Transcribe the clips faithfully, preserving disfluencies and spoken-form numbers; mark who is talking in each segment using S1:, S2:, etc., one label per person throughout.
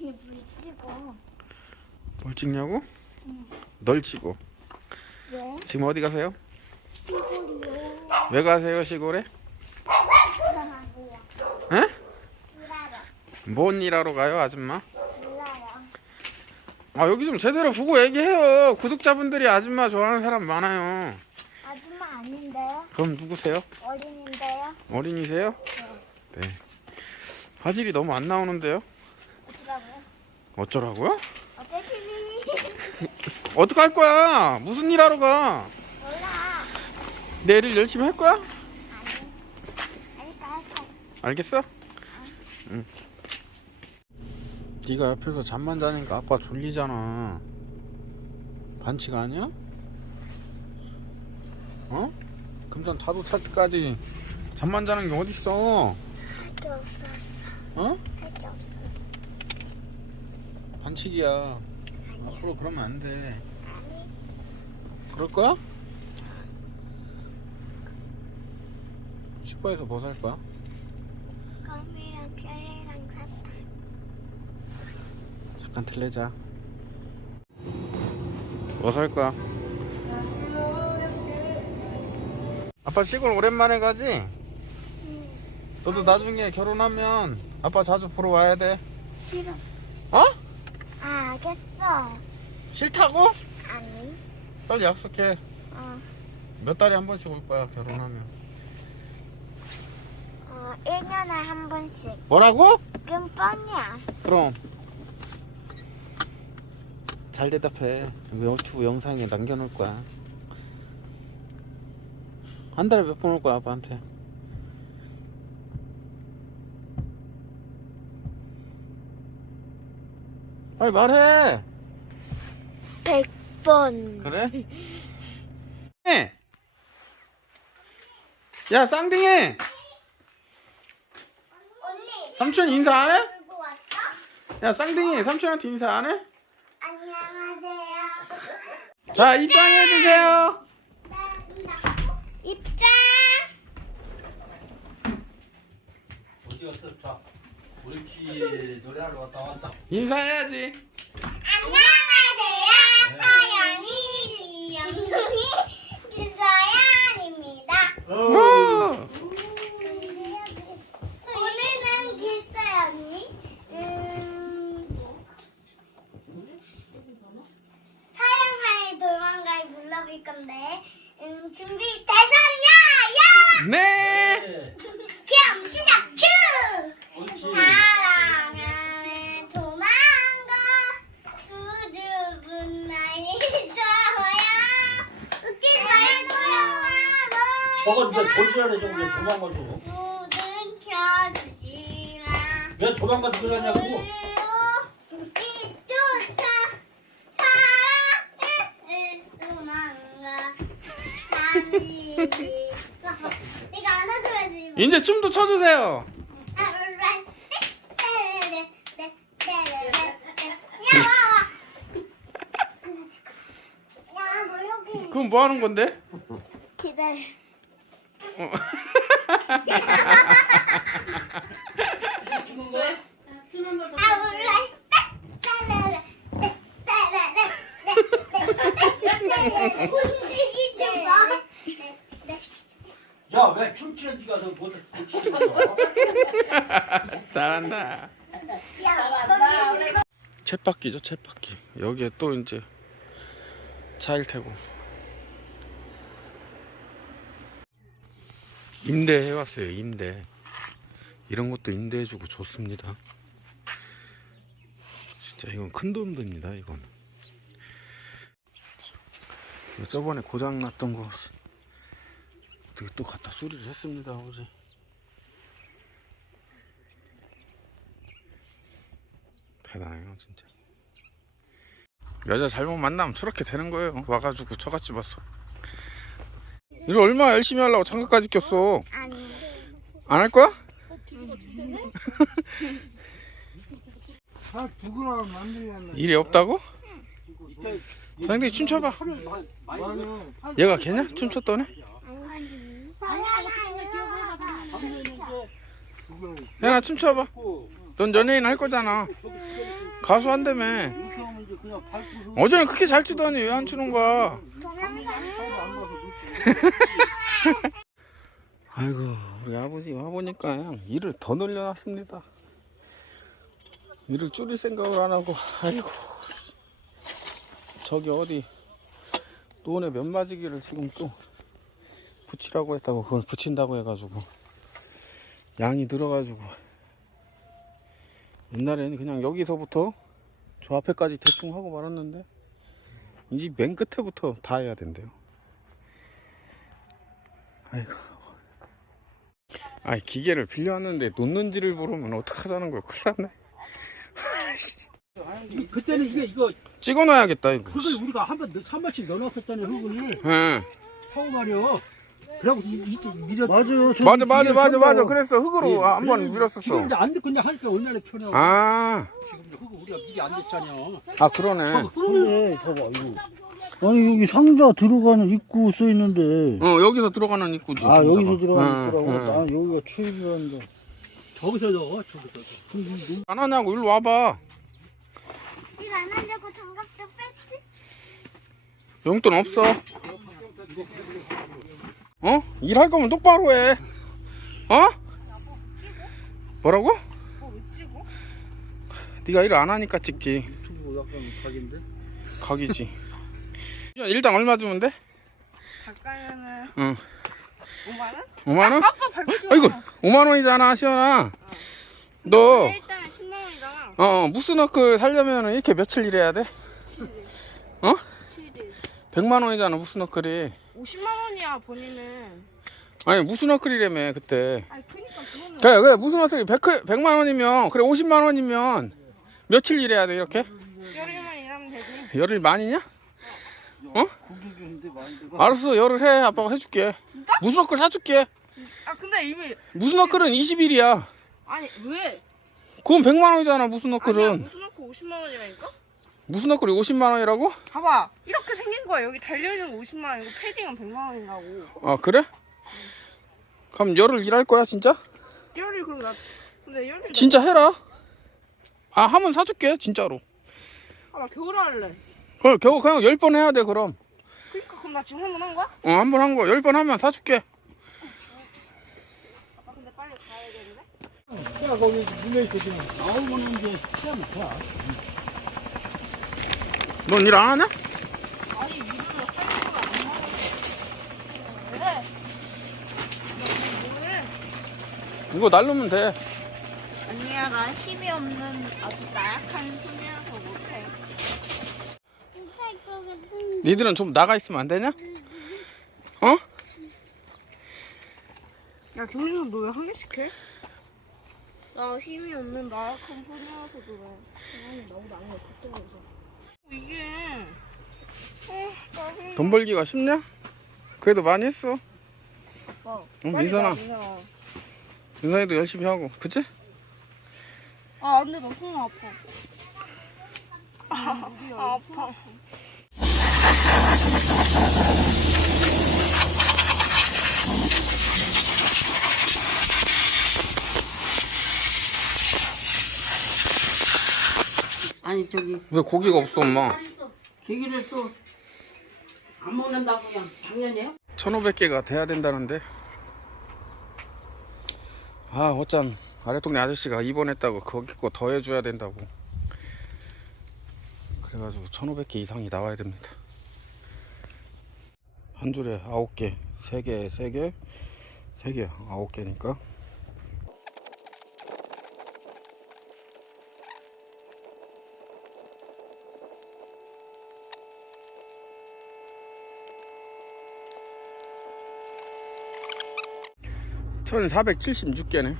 S1: 아니 물 찍어.
S2: 뭘 찍냐고?
S1: 응.
S2: 널 찍어.
S1: 왜?
S2: 지금 어디 가세요?
S1: 시골이요.
S2: 왜 가세요 시골에?
S1: 이상하고요.
S2: 에?
S1: 일하러.
S2: 뭔 일하러 가요 아줌마?
S1: 몰라요.
S2: 아 여기 좀 제대로 보고 얘기해요. 구독자분들이 아줌마 좋아하는 사람 많아요.
S1: 아줌마 아닌데요?
S2: 그럼 누구세요?
S1: 어린인데요?
S2: 어린이세요? 네. 화질이 너무 안 나오는데요?
S1: 어쩌라고요?
S2: 어쩌라고요?
S1: 어쩌기니?
S2: 어떡할 거야? 무슨 일 하러 가?
S1: 몰라.
S2: 내일 열심히 할 거야?
S1: 아니. 알겠어, 알겠어.
S2: 알겠어? 응. 네가 옆에서 잠만 자니까 아빠 졸리잖아. 반칙 아니야? 어? 금전 타도 찰 때까지 잠만 자는 게 어딨어?
S1: 할 게 없었어.
S2: 어?
S1: 할 게 없었어.
S2: 반칙이야. 앞으로 그러면 안 돼.
S1: 아니.
S2: 그럴 거야? 슈퍼에서 뭐 살 거야?
S1: 껌이랑 별이랑 사탕.
S2: 잠깐 틀리자. 뭐 살 거야? 아빠 시골 오랜만에 가지?
S1: 응.
S2: 너도 나중에 결혼하면 아빠 자주 보러 와야 돼.
S1: 싫어.
S2: 어?
S1: 아, 알겠어.
S2: 싫다고?
S1: 아니.
S2: 빨리 약속해.
S1: 어.
S2: 몇 달에 한 번씩 올 거야 결혼하면.
S1: 어, 일 년에 한 번씩.
S2: 뭐라고?
S1: 그건 뻔이야.
S2: 그럼 잘 대답해. 유튜브 영상에 남겨놓을 거야. 한 달에 몇 번 올 거야 아빠한테? 빨리 말해.
S1: 백 번.
S2: 그래? 네. 야 쌍둥이,
S1: 언니.
S2: 삼촌 인사 안 해?
S1: 들고 왔어?
S2: 야 쌍둥이, 삼촌한테 인사 안 해?
S1: 안녕하세요.
S2: 자 입장해 주세요.
S1: 입장.
S3: 어디 갔어? 자, 우리 키 노래하러 왔다 왔다.
S2: 인사해야지.
S1: 안녕하세요. 서연이, 영둥이, 김서연입니다.
S2: 오.
S1: 오늘은 길서연이, 음, 사랑하의 도망갈 불러볼 건데, 음, 준비 되셨나요?
S2: 네.
S3: 네.
S1: 그럼 시작 큐!
S3: 옳지.
S1: 사랑하는 도망가 수줍은 날이 좋아요. 웃기지 말고요.
S3: 저거 네가 돌출하래 저거 왜 도망가지고?
S1: 모든 켜주지 마.
S3: 왜 도망가서 그러냐고?
S1: 이쫓아 사랑을 도망가 잠시 내가 안아줘야지.
S2: 이제 춤도 춰주세요. 그럼 뭐 하는 건데?
S1: 기다려.
S2: 어.
S3: 주는 거야?
S1: 움직이지 마.
S3: 야, 왜 춤추는 네가 너 뭐를 치는 거야?
S2: 잘한다. 쳇바퀴죠, 쳇바퀴. 여기에 또 이제 차일 테고. 임대해 왔어요, 임대. 이런 것도 임대해주고 좋습니다. 진짜 이건 큰 돈 듭니다, 이건. 저번에 고장 났던 거 어떻게 또 갖다 수리를 했습니다, 아버지. 대단해요 진짜. 여자 잘못 만나면 저렇게 되는 거예요. 와가지고 처갓집 왔어. 이거 얼마나 열심히 하려고 장갑까지 꼈어.
S1: 아니.
S2: 안 할 거야? 일이 없다고? 상대 춤춰봐. 얘가 걔냐? 춤췄더네? 야 나 춤춰봐. 넌 연예인 할 거잖아. 가수 한다며.
S4: 이렇게 하면 이제 그냥 밟고
S2: 어제는 그렇게 잘 치더니 왜 안 치는 거야? 아이고, 우리 아버지 와보니까 일을 더 늘려놨습니다. 일을 줄일 생각을 안 하고, 아이고. 저기 어디 논에 면마지기를 지금 또 붙이라고 했다고, 그걸 붙인다고 해가지고 양이 늘어가지고, 옛날에는 그냥 여기서부터 저 앞에까지 대충 하고 말았는데 이제 맨 끝에부터 다 해야 된대요. 아이고. 아이, 기계를 빌려왔는데 놓는지를 모르면 어떡하자는 거야. 큰일 났네.
S3: 그때는 이게 이거
S2: 찍어놔야겠다 이거.
S3: 흙을 우리가 한번 한 번씩 넣어놨었잖아요. 흙을
S2: 응.
S3: 사고 말이요. 그래갖고 이, 이, 밀어.
S4: 맞아요. 저기
S2: 맞아 맞아
S4: 뒤에
S2: 맞아 맞아.
S4: 선거.
S2: 그랬어. 흙으로
S3: 예,
S2: 한번
S3: 지금
S2: 밀었었어.
S3: 이제 안 듣고 그냥 하니까 얼마나 편해.
S2: 아,
S3: 지금 이제 흙을 우리가 미리 안 됐잖아요.
S2: 아 그러네.
S4: 그래, 봐봐 이거. 아니 여기 상자 들어가는 입구 써 있는데.
S2: 어, 여기서 들어가는 입구지.
S4: 아
S2: 저기다가.
S4: 여기서 들어가는
S2: 응,
S4: 입구라고.
S2: 응.
S4: 난 여기가 초입이란다.
S3: 저기서 넣어. 저기서.
S2: 안 하냐고. 일로 와봐.
S1: 일 안 하려고 장갑도 뺐지?
S2: 용돈 없어. 어? 일할 거면 똑바로 해. 어? 뭐라고? 네가 일 안 하니까 찍지.
S4: 유튜브 약간 각인데.
S2: 각이지. 야, 일당 얼마 주면 돼?
S5: 가까이는
S2: 응.
S5: 오만 원?
S2: 오만 원?
S5: 아빠 밟지 마.
S2: 아이고, 오만 원이잖아, 시연아. 너,
S5: 일단은 십만 원이잖아.
S2: 어, 무스너클 살려면 이렇게 며칠 일해야 돼?
S5: 칠 일.
S2: 어?
S5: 칠 일.
S2: 백만 원이잖아, 무스너클이.
S5: 오십만 원이야 본인은.
S2: 아니, 무스너클이라며, 그때.
S5: 아니 그니까 그거는.
S2: 그래, 그래, 무스너클이 백만 원이면, 그래, 오십만 원이면 며칠 일해야 돼, 이렇게?
S5: 열흘만 일하면 되지.
S2: 열흘 많이냐? 어?
S4: 고기 주는데 많이 들어가.
S2: 알았어, 열흘 해. 아빠가 해줄게.
S5: 진짜?
S2: 무스너클 사줄게.
S5: 아 근데 이미
S2: 무스너클은 이십 일이야.
S5: 아니 왜?
S2: 그건 백만 원이잖아,
S5: 아니야
S2: 무스너클은.
S5: 무슨 넣고 오십만 원이라니까?
S2: 무스너클이 오십만 원이라고?
S5: 봐봐 이렇게 생긴 거야. 여기 달려있는 거 오십만 원이고 패딩은 백만 원이라고.
S2: 아, 그래? 그럼 열흘 일할 거야, 진짜?
S5: 열흘 그럼 나 근데 열흘
S2: 진짜 해라. 아, 하면 사줄게, 진짜로.
S5: 아나 겨울에 할래.
S2: 그럼 겨우 그냥 열 번 해야 돼, 그럼.
S5: 그니까 그럼 나 지금 한 번 한 거야?
S2: 어, 한 번 한 거 열 번 하면 사줄게.
S5: 아빠 근데 빨리 가야겠는데?
S3: 야 거기 밀려있어 지금. 나오면 이제 시험을 해.
S2: 넌 일 안 하냐?
S5: 아니 이거는 할 거가 안 나와. 왜? 나 뭐해?
S2: 이거 날르면 돼.
S5: 아니야 나 힘이 없는 아주 나약한 손이라서 못해.
S1: 못할 것 같은.
S2: 니들은 좀 나가 있으면 안 되냐? 어?
S5: 야 경민아 너 왜 한 개씩 해? 나 힘이 없는 나약한 손이라서 그래. 아니 나보다 아니야 그때면서. 이게 어 나중에
S2: 돈 벌기가 쉽냐? 그래도 많이 했어.
S5: 아빠
S2: 응,
S5: 빨리
S2: 민선아.
S5: 가, 민선아.
S2: 윤상이도 열심히 하고, 그치?
S5: 아 근데 나 손 아파. 아, 아 아파.
S6: 아니 저기
S2: 왜 고기가 없어, 엄마?
S6: 고기를 또 안 먹는다고 그냥 작년이에요?
S2: 천오백 개가 돼야 된다는데. 아, 어짠 아래동네 아저씨가 입원했다고 거기 거 더 해줘야 된다고. 그래가지고 천오백 개 이상이 나와야 됩니다. 한 줄에 아홉 개, 세 개, 세 개, 세 개, 아홉 개니까. 천사백칠십육 개네.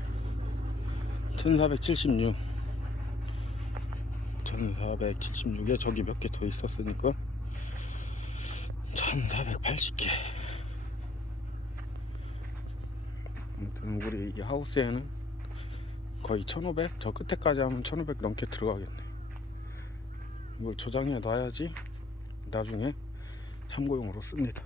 S2: 천사백칠십육. 천사백칠십육에 저기 몇 개 더 있었으니까 천사백팔십 개. 아무튼 우리 이 하우스에는 거의 천오백, 저 끝에까지 하면 천오백 넘게 들어가겠네. 이걸 저장해 놔야지 나중에 참고용으로 씁니다.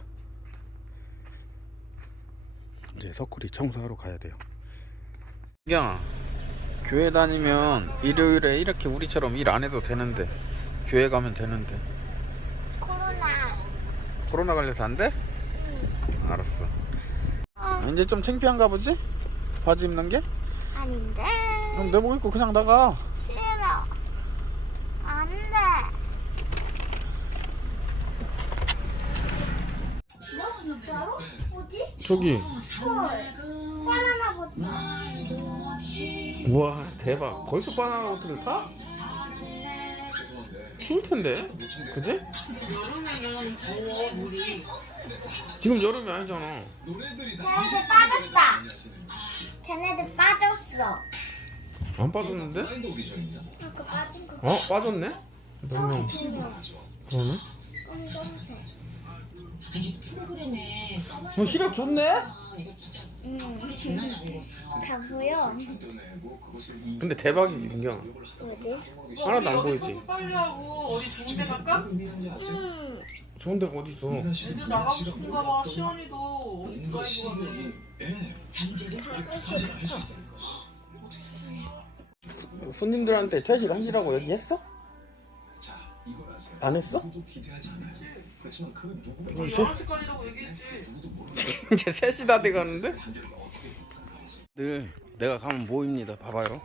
S2: 이제 석굴이 청소하러 가야 돼요. 야, 교회 다니면 일요일에 이렇게 우리처럼 일 안 해도 되는데 교회 가면 되는데
S1: 코로나.
S2: 코로나 걸려서 안 돼? 알았어.
S1: 어,
S2: 이제 좀 창피한가 보지? 바지 입는 게?
S1: 아닌데.
S2: 그럼 내복 입고 그냥 나가.
S1: 싫어. 안 돼. 진짜로? 어디?
S2: 저기.
S1: 헐. 바나나 보트.
S2: 우와 대박. 벌써 바나나 보트를 타? 추울 텐데, 그지?
S6: 여름에는 더워 물이.
S2: 지금 여름이 아니잖아.
S1: 쟤네들 빠졌다. 쟤네들 빠졌어.
S2: 안 빠졌는데?
S1: 아까 빠진 거.
S2: 어 빠졌네? 몇 명?
S1: 두 명.
S2: 그러네.
S1: 검정색.
S2: 어 시력 좋네?
S1: 응. 다 보여.
S2: 근데 대박이지 민경아.
S1: 어디?
S2: 하나도 안 보이지?
S6: 빨리 하고 어디 좋은 데 갈까?
S1: 응.
S2: 좋은 데가 어디 있어?
S6: 애들 나가고 싶은가 봐. 시원이도 어디 드라이브 가더니.
S1: 가고 싶어.
S2: 손님들한테 퇴실 하시라고 얘기했어? 안 했어?
S6: 열한 시까지라고 얘기했지.
S2: 이제 셋이 다 돼가는데? 늘 내가 가면 모입니다. 봐봐요.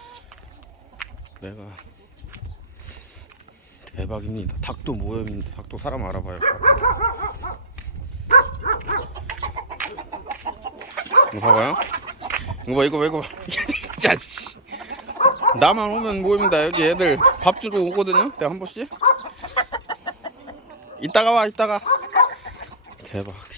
S2: 내가 대박입니다. 닭도 모여입니다. 닭도 사람 알아봐요. 이거 봐봐요. 이거 봐, 이거 봐, 이거 봐. 진짜 씨. 나만 오면 모입니다. 여기 애들 밥 주러 오거든요. 내가 한 번씩. 이따가 와, 이따가. 대박.